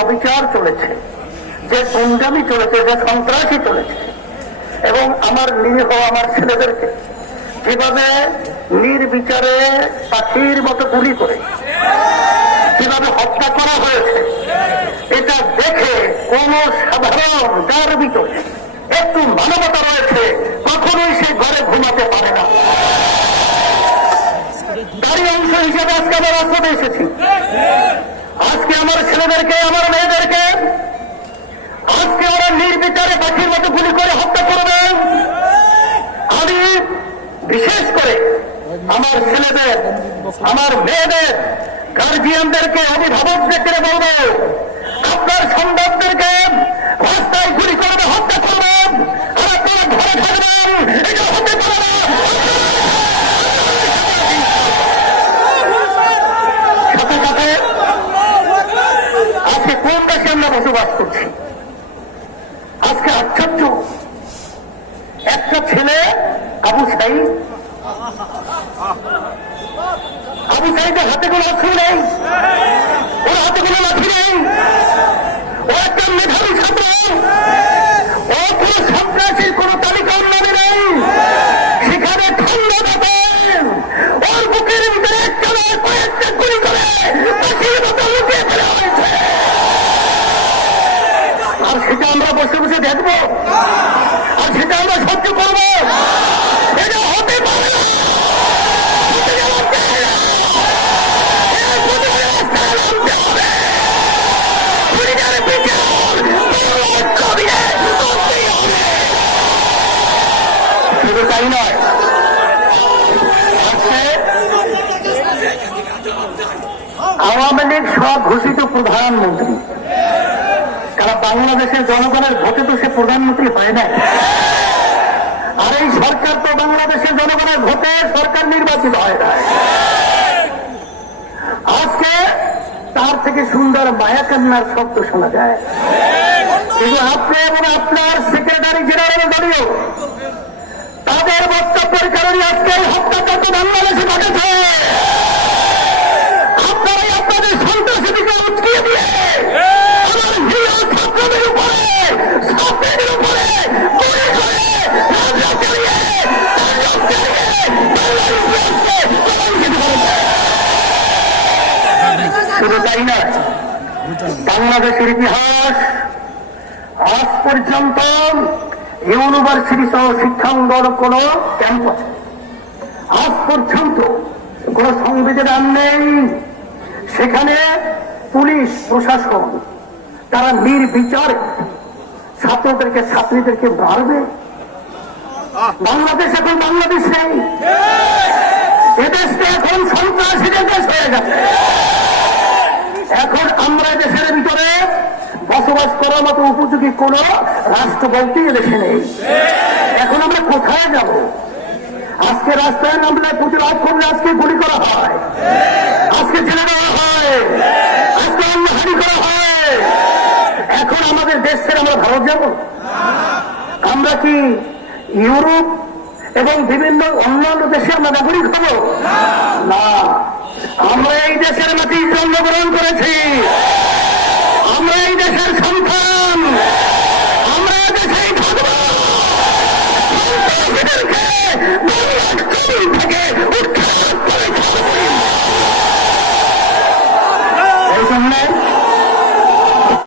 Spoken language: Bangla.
অবিচার চলেছে, যে গুন্ডামি চলেছে, যে সন্ত্রাসী চলেছে। এবং আমার নিরীহ, আমার ছেলেদেরকে যেভাবে নির্বিচারে পাখির মতো গুলি করে যেভাবে হত্যা করা হয়েছে, এটা দেখে কোন সাধারণ যার ভিতরে একটু মানবতা রয়েছে, কখনোই সে ঘরে ঘুমাতে পারে না। তারই অংশ হিসেবে আজকে আমার রাস্তাতে এসেছি। ছেলেদেরকে আমার মেয়েদেরকে, আজকে ওরা নির্বিচারে পাখির মতো গুলি করে হত্যা করবে। আমি বিশেষ করে আমার ছেলেদের, আমার মেয়েদের গার্জিয়ানদেরকে অভিভাবকদেরকে বলব। কোন দেশে আমরা বসবাস করছি। আজকে আশ্চর্য। একটা ছেলে আবু সাই আবু সাইদের হাতে কোনো অস্ত্র নেই। ওর হাতে কোনো লাঠি নেই ও একটা মেধাবী ছাত্র ও কোনো সন্ত্রাসীর কোনো তালিকা উন্নয়নে নেই সেখানে ঠান্ডা দেবেন ওর বুকের ভিতরে একটা নয় কয়েকটা গুলি করে পাখির মতো লুকিয়ে ফেলা হয়েছে আর সেটা আমরা বসে বসে দেখব। আর সেটা আমরা সহ্য করব। আওয়ামী লীগ স্বঘোষিত প্রধানমন্ত্রী কারণ বাংলাদেশের জনগণের ভোটে তো সে প্রধানমন্ত্রী হয় না আর এই সরকার তো বাংলাদেশের জনগণের ভোটে সরকার নির্বাচিত হয় না আজকে তার থেকে সুন্দর মায়া কান্নার শব্দ শোনা যায়। কিন্তু আপনি এবং আপনার সেক্রেটারি জেনারেল দলীয়, তাদের বক্তব্যের কারণে আজকে হত্যাকাণ্ড বাংলাদেশে ঘটেছে। শুধু তাই না। বাংলাদেশের ইতিহাস আজ পর্যন্ত ইউনিভার্সিটি সহ শিক্ষাঙ্গন কোন ক্যাম্পাস, আজ পর্যন্ত কোন সংবিধান নেই। সেখানে পুলিশ, প্রশাসন, তারা নির্বিচার ছাত্রদেরকে, ছাত্রীদেরকে মারবে। বাংলাদেশ এখন বাংলাদেশ নেই এদেশটা এখন সন্ত্রাসীদের দেশ হয়ে গেছে এখন আমরা দেশের ভিতরে বসবাস করার মতো উপযোগী কোন রাষ্ট্র বলতে এদেশে নেই। এখন আমরা কোথায় যাব? আজকে রাস্তায় নামলে প্রতিবাদ করলে আজকে গুলি করা হয়। আজকে জেলে দেওয়া হয়। আজকে অন্যহানি করা হয়। এখন আমাদের দেশ ছেড়ে আমরা ভারত যাব? আমরা কি ইউরোপ এবং বিভিন্ন অন্যান্য দেশে আমরা নাগরিক হব? না। আমরা এই দেশের মাটি জন্মগ্রহণ করেছি। আমরা এই